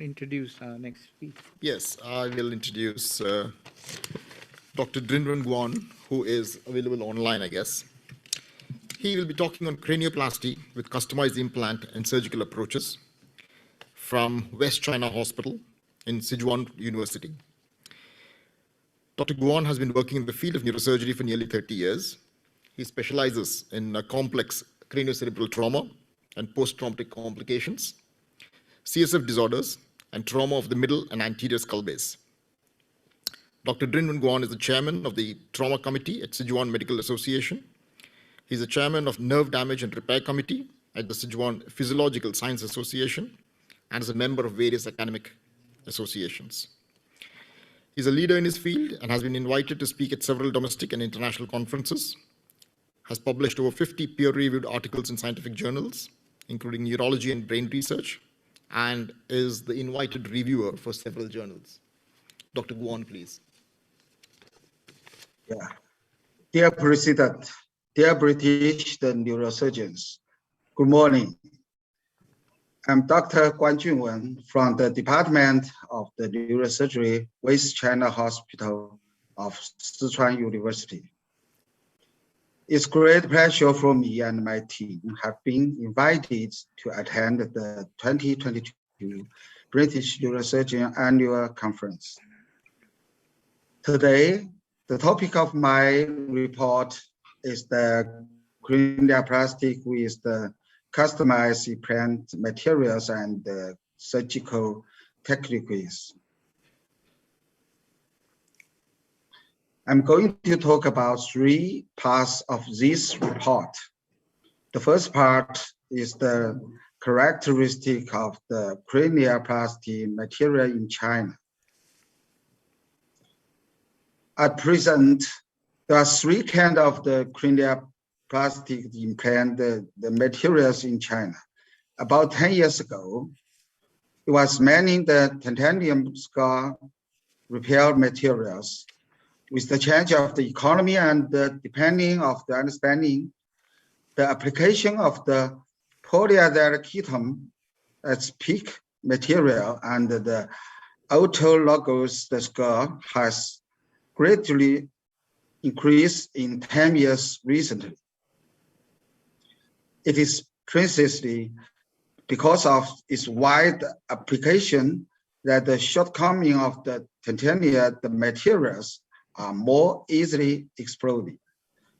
introduce our next speaker? Yes, I will introduce Dr. Guan, who is available online, I guess. He will be talking on cranioplasty with customized implant and surgical approaches from West China Hospital in Sichuan University. Dr. Guan has been working in the field of neurosurgery for nearly 30 years. He specializes in complex craniocerebral trauma and post-traumatic complications, CSF disorders, and trauma of the middle and anterior skull base. Dr. Guan is the chairman of the Trauma Committee at Sichuan Medical Association. He's the chairman of Nerve Damage and Repair Committee at the Sichuan Physiological Science Association and is a member of various academic associations. He's a leader in his field and has been invited to speak at several domestic and international conferences, has published over 50 peer-reviewed articles in scientific journals, including neurology and brain research, and is the invited reviewer for several journals. Dr. Guan, please. Yeah. Dear President, dear British neurosurgeons, good morning. I'm Dr. Guan Junwen from the Department of the Neurosurgery, West China Hospital of Sichuan University. It's a great pleasure for me and my team have been invited to attend the 2022 British Neurosurgeon Annual Conference. Today, the topic of my report is the cranioplasty with the customized implant materials and surgical techniques. I'm going to talk about three parts of this report. The first part is the characteristic of the cranioplasty material in China. At present, there are three kinds of the cranioplastic implant, the materials in China. About 10 years ago, it was mainly the titanium skull repair materials. With the change of the economy and depending of the understanding, the application of the polyethyl ketone as PEEK material and the autologous skull has greatly increased in 10 years recently. It is precisely because of its wide application that the shortcoming of the titanium the materials are more easily exploited.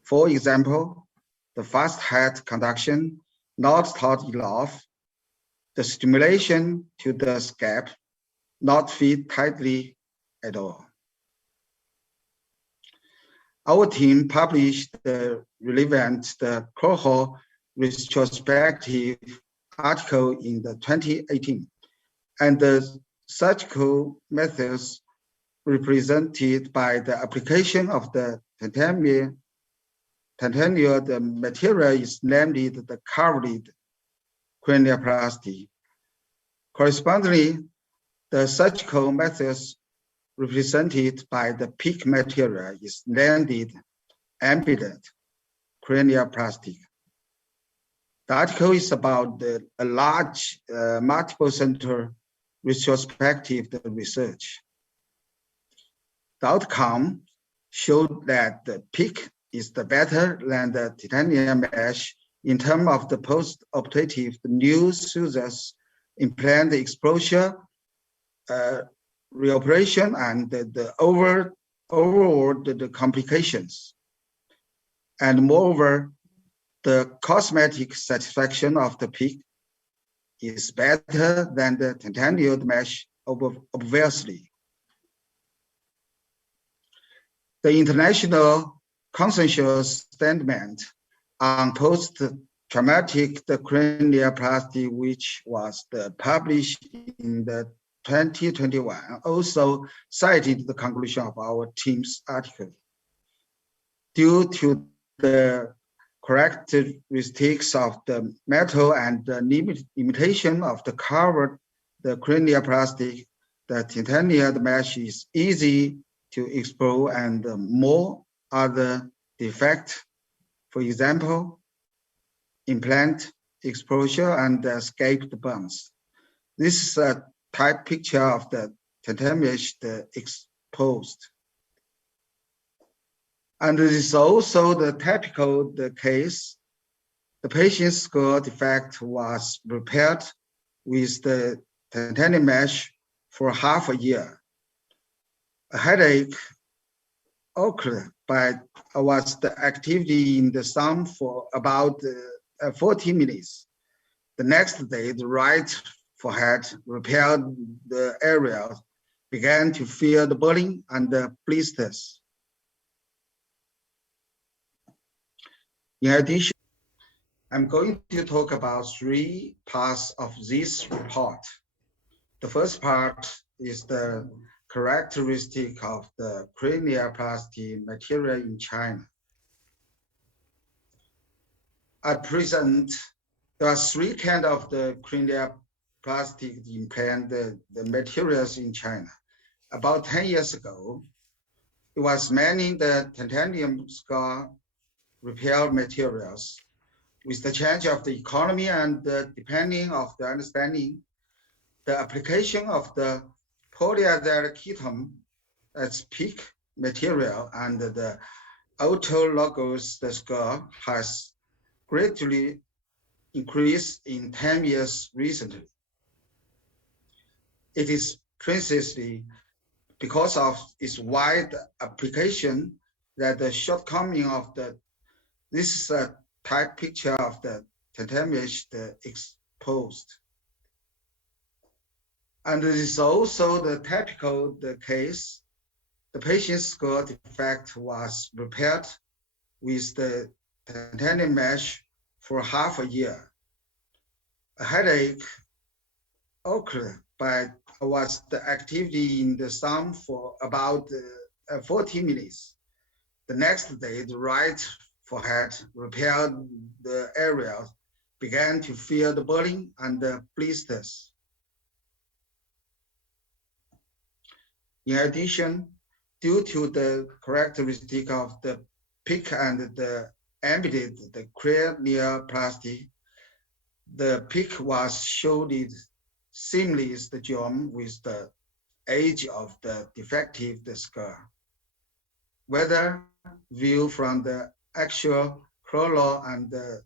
For example, the fast head conduction not taut enough, the stimulation to the scalp not fit tightly at all. Our team published the relevant cohort retrospective article in the 2018, and the surgical methods represented by the application of the titanium, the material is named the covered cranioplasty. Correspondingly, the surgical methods represented by the PEEK material is named embedded cranioplasty. The article is about a large multiple center retrospective research. The outcome showed that the PEEK is better than the titanium mesh in terms of the post-operative new sutures, implant exposure, reoperation, and the overall complications. And moreover, the cosmetic satisfaction of the PEEK is better than the titanium mesh, obviously. The international consensus statement on post-traumatic cranioplasty, which was published in the 2021, also cited the conclusion of our team's article. Due to the characteristics of the metal and the limitation of the covered cranioplasty, the titanium mesh is easy to explore and more other defects, for example, implant exposure and escaped bumps. This is type picture of the titanium exposed. And it is also the typical case. The patient's skull defect was repaired with the titanium mesh for half a year. A headache occurred, but was the activity in the sun for about 40 minutes. The next day, the right forehead repaired the area, began to feel the burning and the blisters. In addition, I'm going to talk about 3 parts of this report. The first part is the characteristic of the cranioplasty material in China. At present, there are 3 kinds of the cranioplastic implant, the materials in China. About 10 years ago, it was mainly the titanium skull repair materials. With the change of the economy and depending of the understanding, the application of the polyethyl ketone as peak material and the autologous skull has greatly increased in 10 years recently. It is precisely because of its wide application that the shortcoming of this is a type picture of the titanium exposed. And it is also the typical case. The patient's skull defect was repaired with the titanium mesh for half a year. A headache occurred, but was the activity in the sun for about 40 minutes. The next day, the right forehead repaired the area, began to feel the burning and the blisters. In addition, due to the characteristic of the peak and the embedded the cranioplasty, the peak was shielded seamless joint with the edge of the defective skull. Whether viewed from the actual coronal and the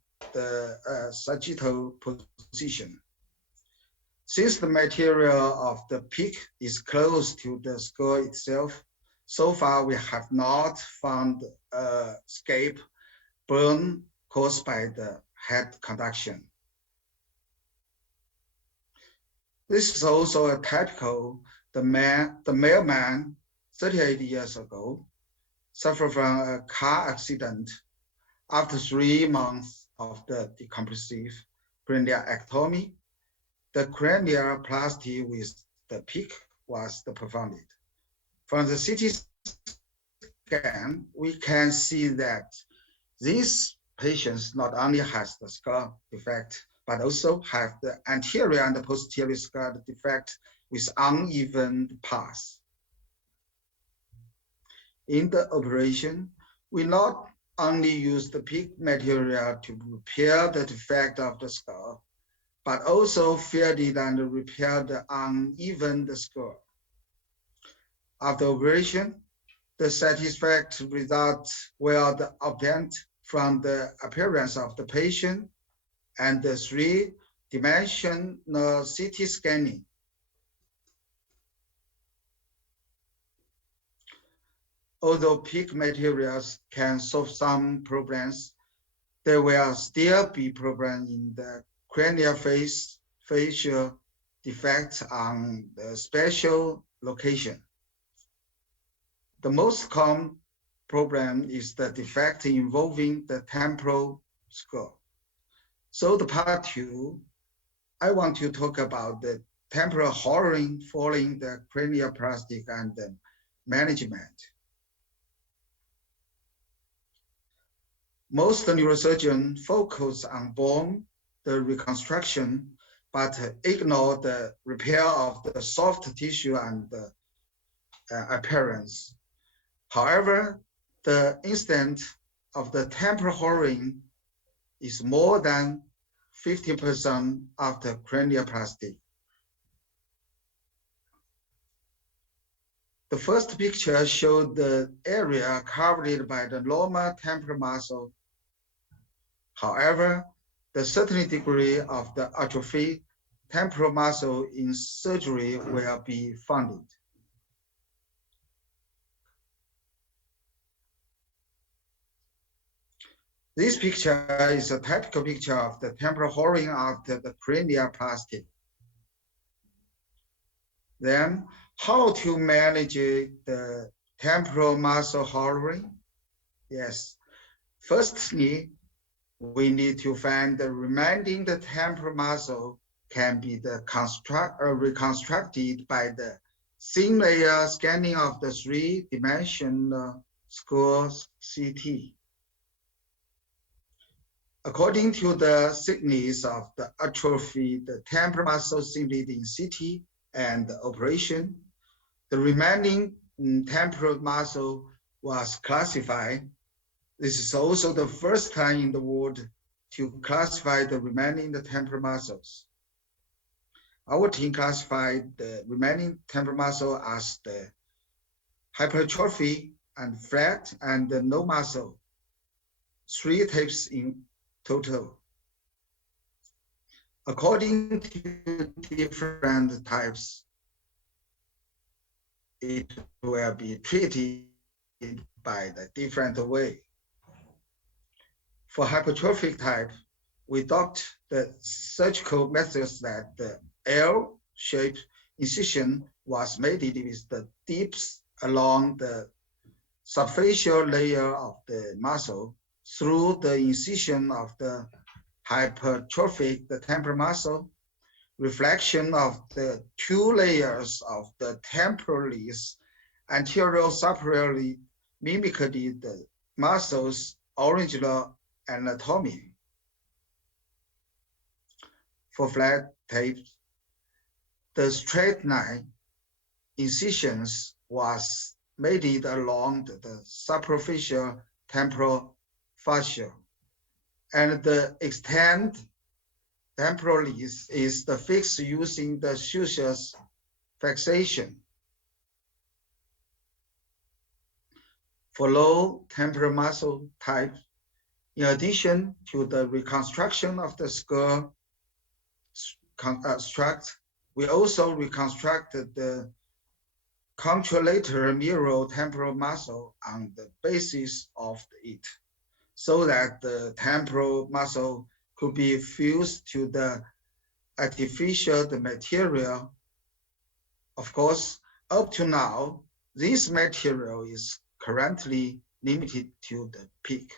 sagittal position. Since the material of the peak is close to the skull itself, so far we have not found a scalp burn caused by the head conduction. This is also a typical, the male man 38 years ago suffered from a car accident. After 3 months of the decompressive craniectomy, the cranioplasty with the peak was performed. From the CT scan, we can see that these patients not only has the skull defect, but also have the anterior and the posterior skull defect with uneven paths. In the operation, we not only use the peak material to repair the defect of the skull, but also filled it and repaired the uneven skull. After operation, the satisfactory results were obtained from the appearance of the patient and the 3-dimensional CT scanning. Although peak materials can solve some problems, there will still be problems in the cranial facial defects on the special location. The most common problem is the defect involving the temporal skull. So the part 2, I want to talk about the temporal hollowing following the cranioplastic and the management. Most neurosurgeons focus on bone, the reconstruction, but ignore the repair of the soft tissue and the appearance. However, the incidence of the temporal hollowing is more than 50% after cranioplasty. The first picture showed the area covered by the normal temporal muscle. However, the certain degree of the atrophy temporal muscle in surgery will be found. This picture is a typical picture of the temporal hollowing after the cranioplasty. Then, how to manage the temporal muscle hollowing? Yes, firstly, we need to find the remaining the temporal muscle can be reconstructed by the thin layer scanning of the three-dimensional skull CT. According to the thickness of the atrophy, the temporal muscle simulated in CT and the operation, the remaining temporal muscle was classified. This is also the first time in the world to classify the remaining temporal muscles. Our team classified the remaining temporal muscle as the hypertrophy and flat and the no muscle, 3 types in total. According to different types, it will be treated by the different way. For hypertrophic type, we adopt the surgical methods that the L-shaped incision was made with the dips along the superficial layer of the muscle through the incision of the hypertrophic, the temporal muscle, reflection of the 2 layers of the temporalis anterior superiorly mimicked the muscle's original anatomy. For flat tapes, the straight line incisions was made along the superficial temporal fascia, and the extent temporalis is the fixed using the sutures fixation. For low temporal muscle type, in addition to the reconstruction of the skull struct, we also reconstructed the contralateral mirror temporal muscle on the basis of it, so that the temporal muscle could be fused to the artificial material. Of course, up to now, this material is currently limited to the peak.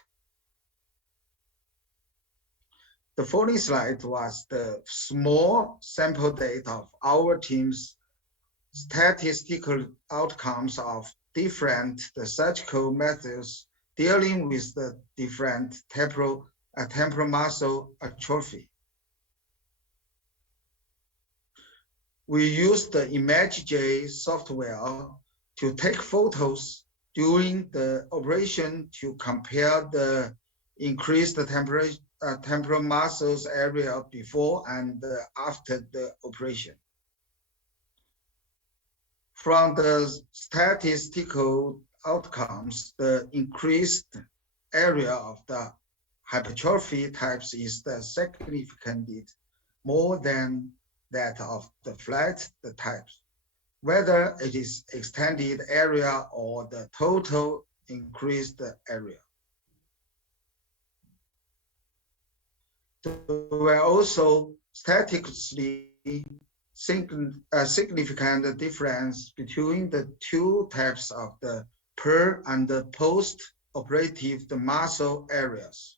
The following slide was the small sample data of our team's statistical outcomes of different surgical methods dealing with the different temporal muscle atrophy. We used the ImageJ software to take photos during the operation to compare the increased temporal muscles area before and after the operation. From the statistical outcomes, the increased area of the hypertrophy types is significantly more than that of the flat types, whether it is extended area or the total increased area. There were also statistically significant difference between the 2 types of the per and the post-operative muscle areas.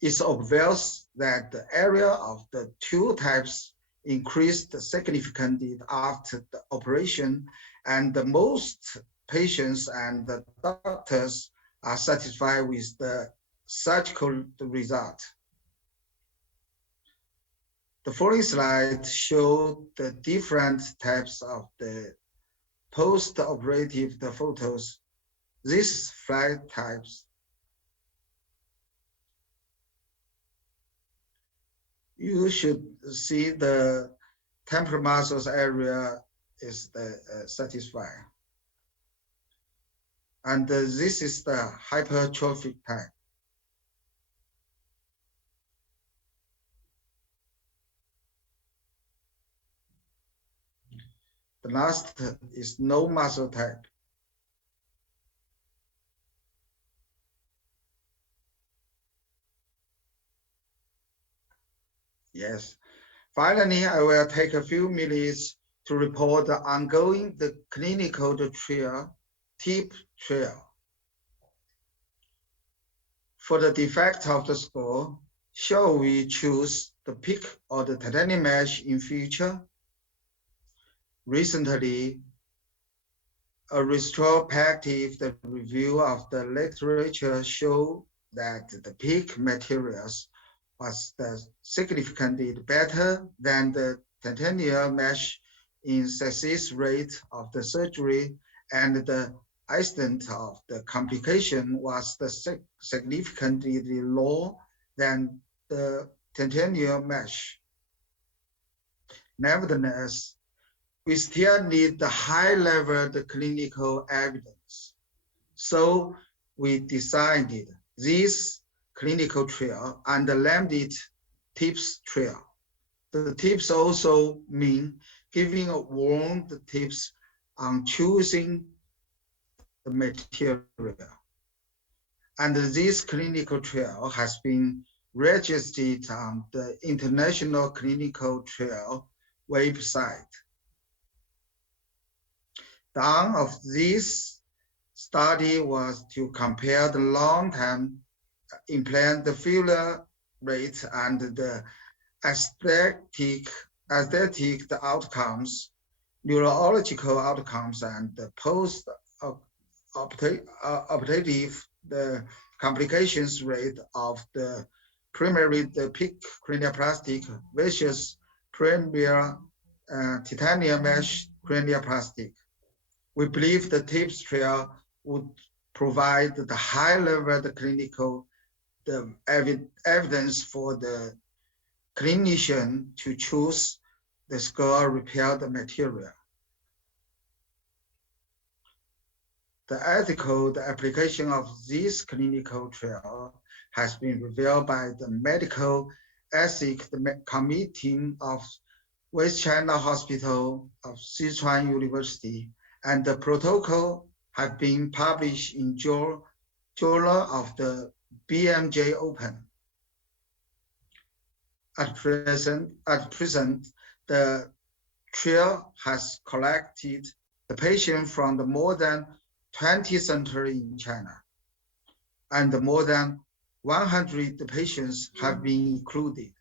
It's obvious that the area of the 2 types increased significantly after the operation, and the most patients and the doctors are satisfied with the surgical result. The following slide shows the different types of the post-operative photos. These flat types. You should see the temporal muscles area is satisfied. And this is the hypertrophic type. The last is no muscle type. Yes. Finally, I will take a few minutes to report the ongoing clinical trial, TIP trial. For the defect of the skull, shall we choose the PIC or the titanium mesh in future? Recently, a retrospective review of the literature showed that the PIC materials was significantly better than the titanium mesh in success rate of the surgery, and the extent of the complication was significantly lower than the titanium mesh. Nevertheless, we still need the high-level clinical evidence. So we decided this clinical trial and the limited tips trial. The tips also mean giving a warned tips on choosing the material. And this clinical trial has been registered on the International Clinical Trial website. The aim of this study was to compare the long-term implant failure rate and the aesthetic outcomes, neurological outcomes, and the post-operative the complications rate of the primary PIC cranioplastic versus premier titanium mesh cranioplastic. We believe the TIPS trial would provide the high-level clinical evidence for the clinician to choose the skull repair material. The ethical application of this clinical trial has been revealed by the Medical Ethics Committee of West China Hospital of Sichuan University, and the protocol have been published in Journal of the BMJ Open. At present, the trial has collected the patient from the more than 20 centers in China, and more than 100 patients have been included.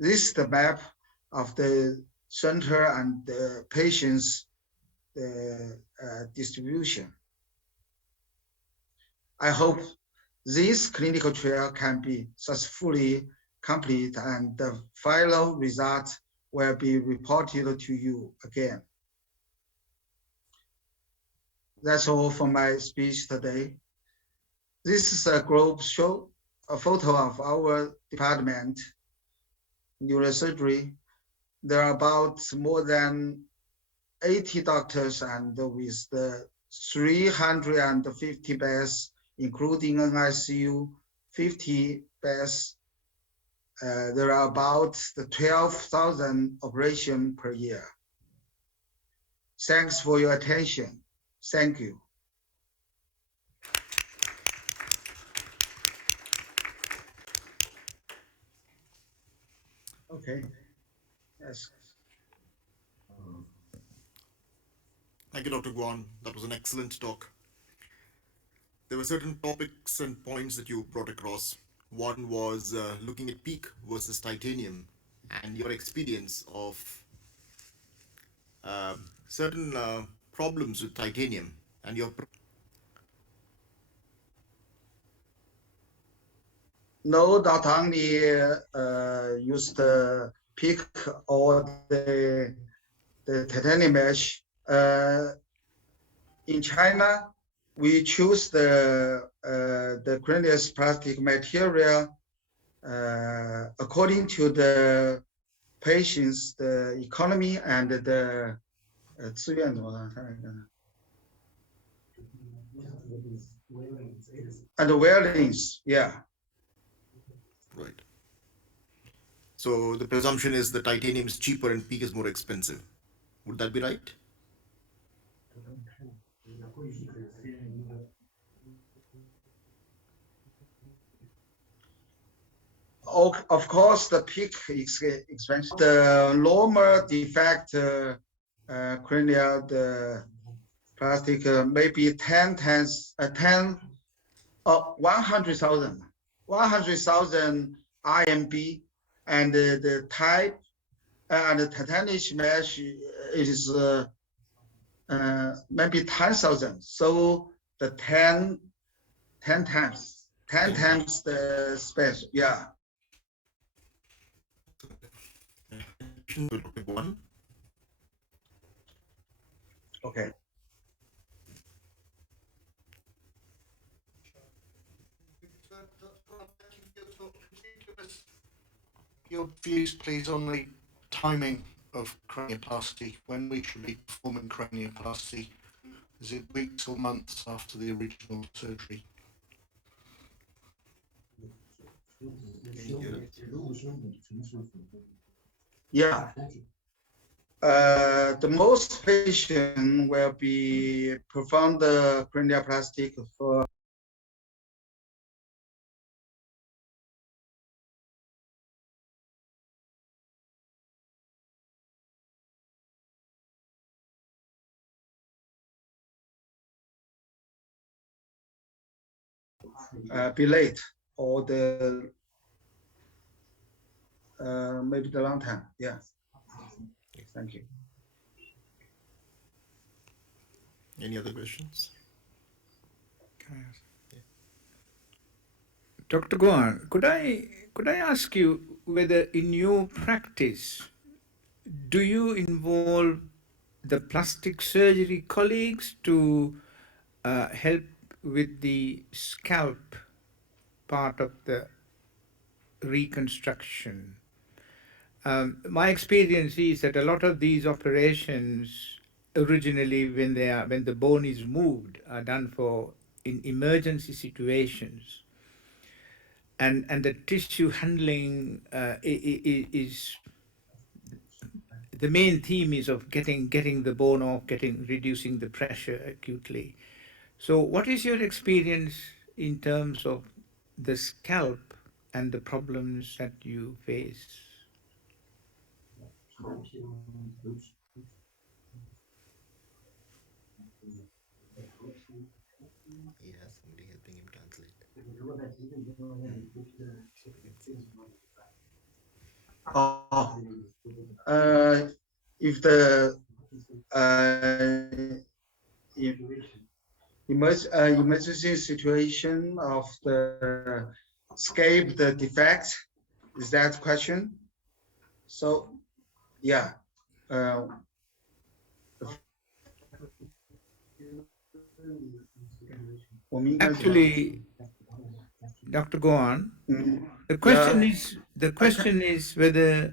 This is the map of the center and the patients' distribution. I hope this clinical trial can be successfully complete, and the final result will be reported to you again. That's all for my speech today. This is a group show, a photo of our department, Neurosurgery. There are about more than 80 doctors, and with the 350 beds, including an ICU, 50 beds. There are about 12,000 operations per year. Thanks for your attention. Thank you. Okay. Yes. Thank you, Dr. Guan. That was an excellent talk. There were certain topics and points that you brought across. One was looking at PEEK versus titanium and your experience of certain problems with titanium and your... No, not only use the PEEK or the titanium mesh. In China, we choose the cranioplastic material according to the patients, the economy and the 资源怎么了？看一看。And the wearings, yeah. Right. So the presumption is the titanium is cheaper and PEEK is more expensive. Would that be right? Of course, the peak is expensive. The normal defect cranial, the plastic maybe 10 times 100,000 RMB, and the type and the titanium mesh is maybe 10,000. So the 10 times the space, yeah. One. Okay. Your views, please, on the timing of cranioplasty, when we should be performing cranioplasty. Is it weeks or months after the original surgery? Yeah. The most patient will be performed the cranioplastic for be late or the maybe the long time. Yeah. Thank you. Any other questions? Dr. Guan, could I ask you whether in your practice, do you involve the plastic surgery colleagues to help with the scalp part of the reconstruction? My experience is that a lot of these operations originally when the bone is moved are done for in emergency situations, and the tissue handling is the main theme is of getting the bone off, reducing the pressure acutely. So what is your experience in terms of the scalp and the problems that you face? Yes, somebody helping him translate. If the emergency situation of the escape the defect, is that question? So yeah. Actually, Dr. Guan, the question is whether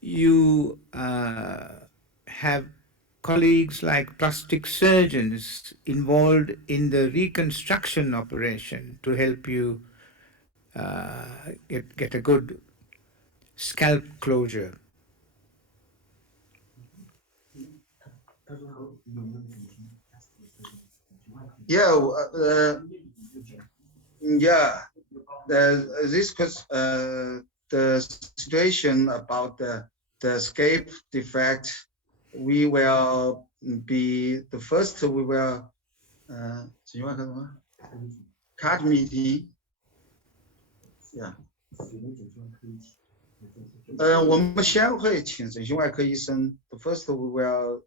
you have colleagues like plastic surgeons involved in the reconstruction operation to help you get a good scalp closure. Yeah, yeah. The situation about the escape defect, we will be the first. We will cut meeting. Yeah. 我们先会请整形外科医生。The first we will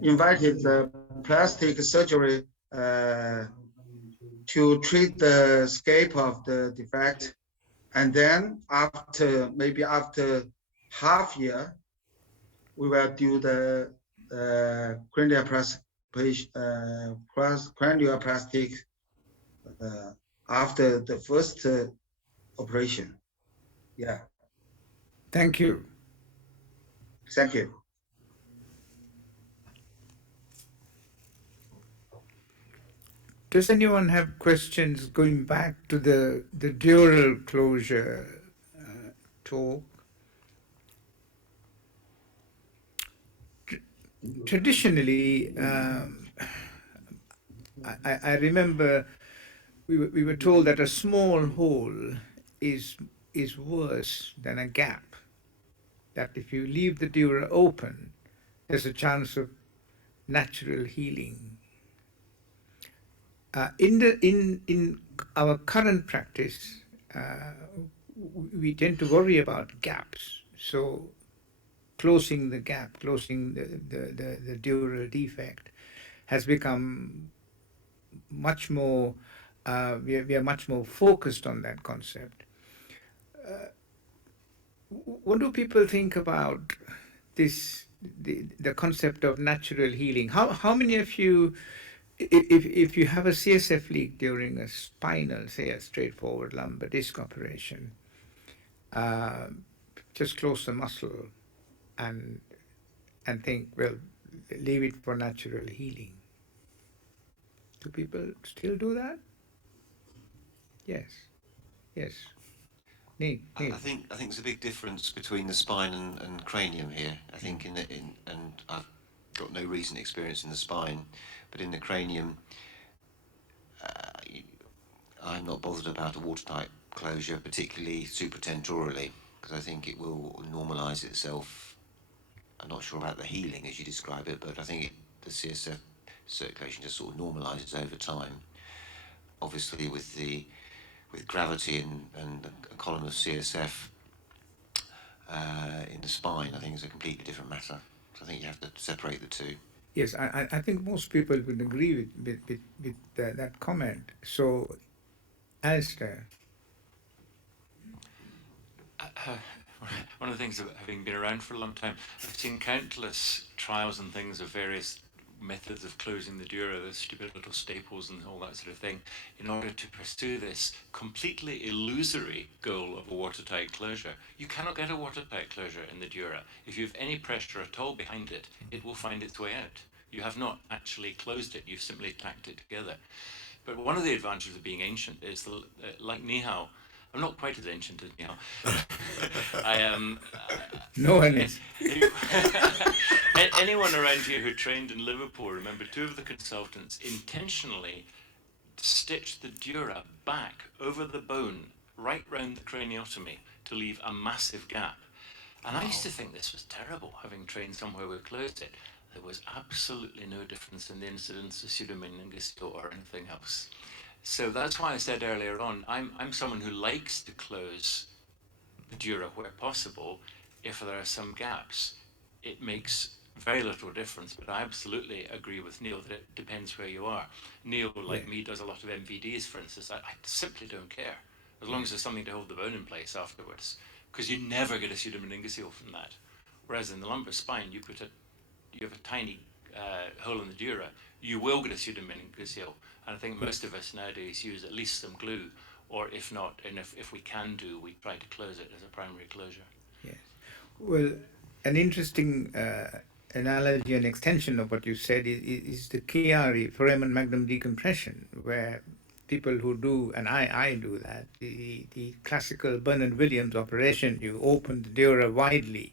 invited the plastic surgery to treat the escape of the defect, and then maybe after half year, we will do the cranioplastic after the first operation. Yeah. Thank you. Thank you. Does anyone have questions going back to the dural closure talk? Traditionally, I remember we were told that a small hole is worse than a gap. That if you leave the dura open, there's a chance of natural healing. In our current practice, we tend to worry about gaps. So closing the gap, closing the dural defect has become much more, we are much more focused on that concept. What do people think about this, the concept of natural healing? How many of you, if you have a CSF leak during a spinal, say a straightforward lumbar disc operation, just close the muscle and think, well, leave it for natural healing? Do people still do that? Yes. Yes. Neil. I think there's a big difference between the spine and cranium here. I think and I've got no recent experience in the spine, but in the cranium, I'm not bothered about a watertight closure, particularly supratentorally, because I think it will normalise itself. I'm not sure about the healing as you describe it, but I think the CSF circulation just sort of normalises over time. Obviously, with gravity and a column of CSF in the spine, I think it's a completely different matter. So I think you have to separate the two. Yes, I think most people would agree with that comment. So, Alistair. One of the things of having been around for a long time, I've seen countless trials and things of various methods of closing the dura, the stupid little staples and all that sort of thing, in order to pursue this completely illusory goal of a watertight closure. You cannot get a watertight closure in the dura. If you have any pressure at all behind it, it will find its way out. You have not actually closed it, you've simply tacked it together. But one of the advantages of being ancient is, like Nihao, I'm not quite as ancient as Nihao. I am. No one is. Anyone around here who trained in Liverpool, remember two of the consultants intentionally stitched the dura back over the bone, right round the craniotomy, to leave a massive gap. And I used to think this was terrible, having trained somewhere where we closed it. There was absolutely no difference in the incidence of pseudomeningocele or anything else. So that's why I said earlier on, I'm someone who likes to close the dura where possible if there are some gaps. It makes very little difference, but I absolutely agree with Neil that it depends where you are. Neil, like me, does a lot of MVDs, for instance. I simply don't care, as long as there's something to hold the bone in place afterwards, because you never get a pseudomeningocele from that. Whereas in the lumbar spine, you have a tiny hole in the dura, you will get a pseudomeningocele. And I think most of us nowadays use at least some glue, or if not, and if we can do, we try to close it as a primary closure. Yes. Well, an interesting analogy and extension of what you said is the Chiari, foramen magnum decompression, where people who do, and I do that, the classical Bernard Williams operation, you open the dura widely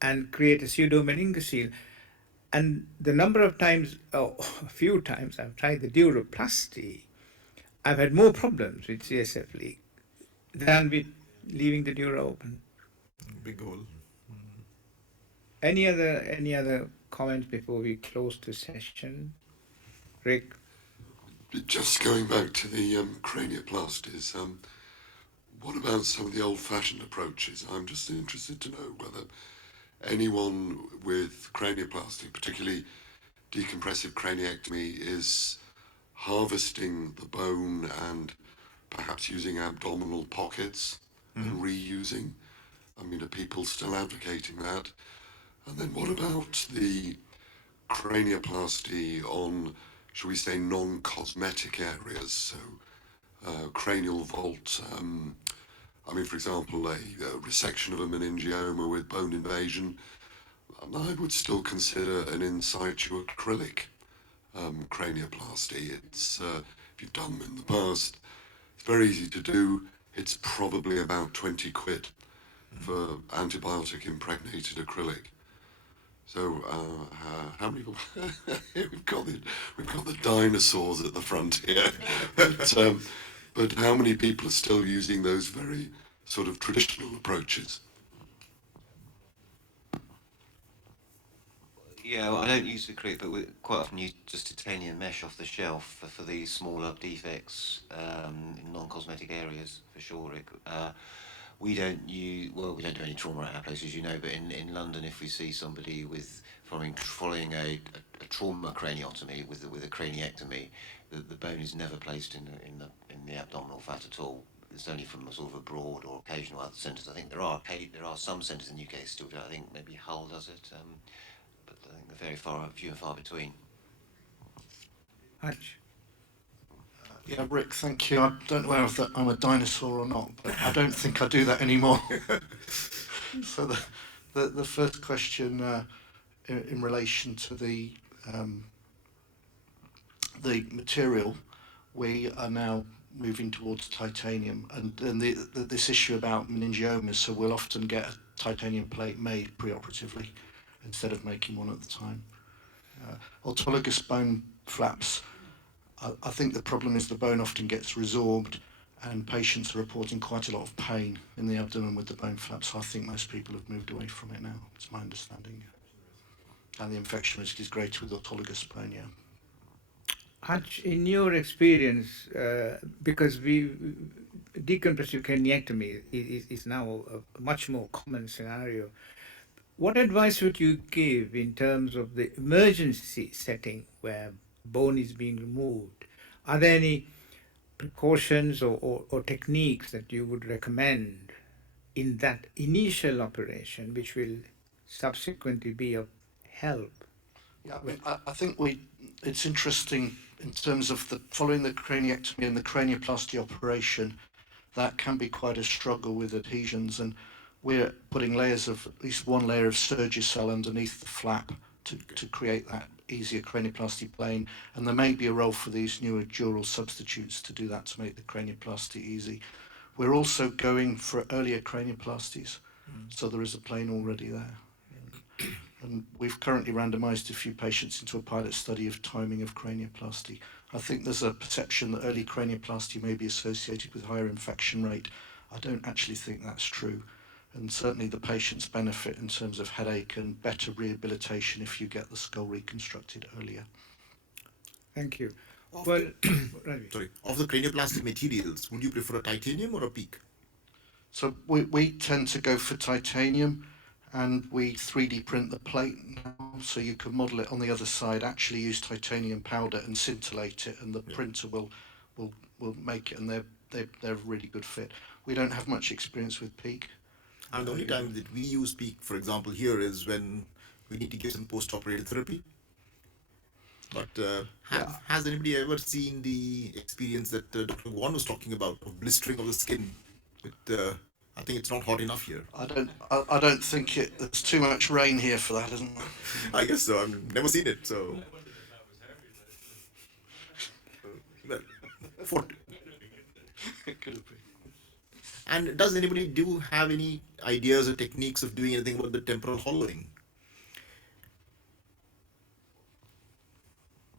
and create a pseudomeningocele. And the number of times, a few times, I've tried the Neuroplasty, I've had more problems with CSF leak than with leaving the dura open. Big hole. Any other comments before we close the session? Rick? Just going back to the cranioplasties, what about some of the old-fashioned approaches? I'm just interested to know whether anyone with cranioplasty, particularly decompressive craniectomy, is harvesting the bone and perhaps using abdominal pockets and reusing. I mean, are people still advocating that? And then what about the cranioplasty on, shall we say, non-cosmetic areas? So cranial vault, I mean, for example, a resection of a meningioma with bone invasion, I would still consider an in situ acrylic cranioplasty. It's if you've done them in the past, it's very easy to do. It's probably about 20 quid for antibiotic impregnated acrylic. So how many? we've got the dinosaurs at the front here, but how many people are still using those very sort of traditional approaches? Yeah, well, I don't use acrylic, but we quite often use just titanium mesh off the shelf for these smaller defects in non-cosmetic areas, for sure. We don't do any trauma applies, as you know, but in London, if we see somebody following a trauma craniotomy with a craniectomy, the bone is never placed in the abdominal fat at all. It's only from a sort of abroad or occasional other centres. I think there are some centres in the UK still do it. I think maybe Hull does it, but I think they're few and far between. Hutch. Yeah, Rick, thank you. I don't know whether I'm a dinosaur or not, but I don't think I do that anymore. So the first question in relation to the material, we are now moving towards titanium, and this issue about meningiomas, so we'll often get a titanium plate made preoperatively instead of making one at the time. Autologous bone flaps, I think the problem is the bone often gets resorbed and patients are reporting quite a lot of pain in the abdomen with the bone flaps. So I think most people have moved away from it now, it's my understanding. And the infection risk is greater with autologous bone, yeah. Hutch, in your experience, because decompressive craniectomy is now a much more common scenario, what advice would you give in terms of the emergency setting where bone is being removed? Are there any precautions or techniques that you would recommend in that initial operation, which will subsequently be of help? Yeah, I mean, I think it's interesting in terms of following the craniectomy and the cranioplasty operation, that can be quite a struggle with adhesions, and we're putting layers of, at least one layer of Surgicel underneath the flap to create that easier cranioplasty plane, and there may be a role for these newer dural substitutes to do that, to make the cranioplasty easy. We're also going for earlier cranioplasties, so there is a plane already there. And we've currently randomised a few patients into a pilot study of timing of cranioplasty. I think there's a perception that early cranioplasty may be associated with higher infection rate. I don't actually think that's true. And certainly the patients benefit in terms of headache and better rehabilitation if you get the skull reconstructed earlier. Thank you. Of Well, of the cranioplastic materials, would you prefer a titanium or a PEEK? So we tend to go for titanium, and we 3D print the plate now, so you can model it on the other side, actually use titanium powder and scintillate it, and the printer will make it, and they're a really good fit. We don't have much experience with PEEK. And the only time that we use PEEK, for example, here is when we need to give some post-operative therapy. But has anybody ever seen the experience that Dr. Guan was talking about, of blistering of the skin? I think it's not hot enough here. I don't think there's too much rain here for that, isn't there? I guess so. I've never seen it. So, well, It could have been. and does anybody have any ideas or techniques of doing anything about the temporal hollowing?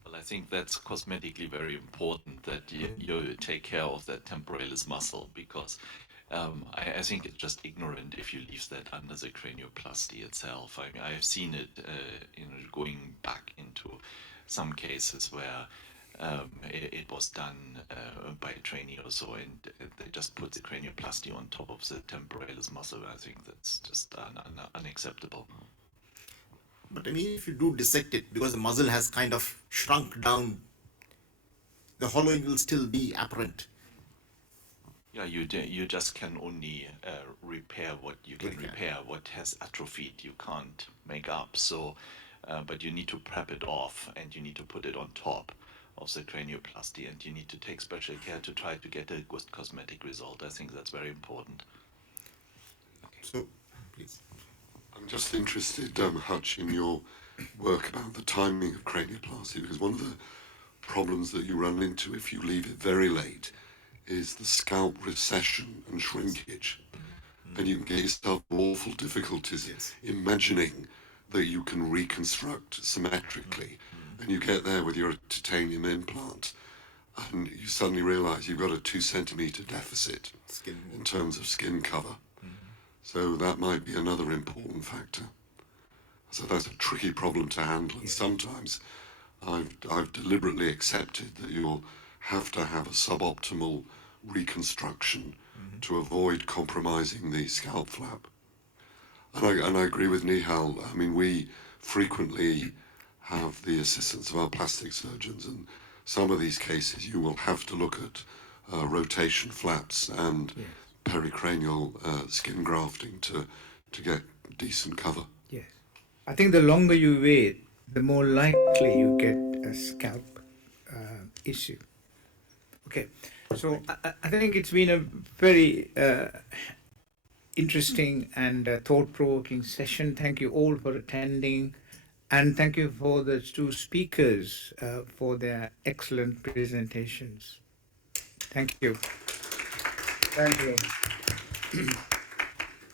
Well, I think that's cosmetically very important, that you take care of that temporalis muscle, because I think it's just ignorant if you leave that under the cranioplasty itself. I mean, I have seen it going back into some cases where it was done by a trainee or so, and they just put the cranioplasty on top of the temporalis muscle. I think that's just unacceptable. But I mean, if you do dissect it, because the muscle has kind of shrunk down, the hollowing will still be apparent. Yeah, you just can only repair what you can repair. What has atrophied, you can't make up. So, but you need to prep it off, and you need to put it on top of the cranioplasty, and you need to take special care to try to get a good cosmetic result. I think that's very important. So, please. I'm just interested, Hutch, in your work about the timing of cranioplasty, because one of the problems that you run into if you leave it very late is the scalp recession and shrinkage. And you can get yourself awful difficulties imagining that you can reconstruct symmetrically. And you get there with your titanium implant, and you suddenly realize you've got a 2 centimeter deficit in terms of skin cover. So that might be another important factor. So that's a tricky problem to handle. And sometimes I've deliberately accepted that you'll have to have a suboptimal reconstruction to avoid compromising the scalp flap. And I agree with Nihal. I mean, we frequently have the assistance of our plastic surgeons, and some of these cases you will have to look at rotation flaps and pericranial skin grafting to get decent cover. Yes. I think the longer you wait, the more likely you get a scalp issue. Okay. So I think it's been a very interesting and thought-provoking session. Thank you all for attending, and thank you for the 2 speakers for their excellent presentations. Thank you. Thank you.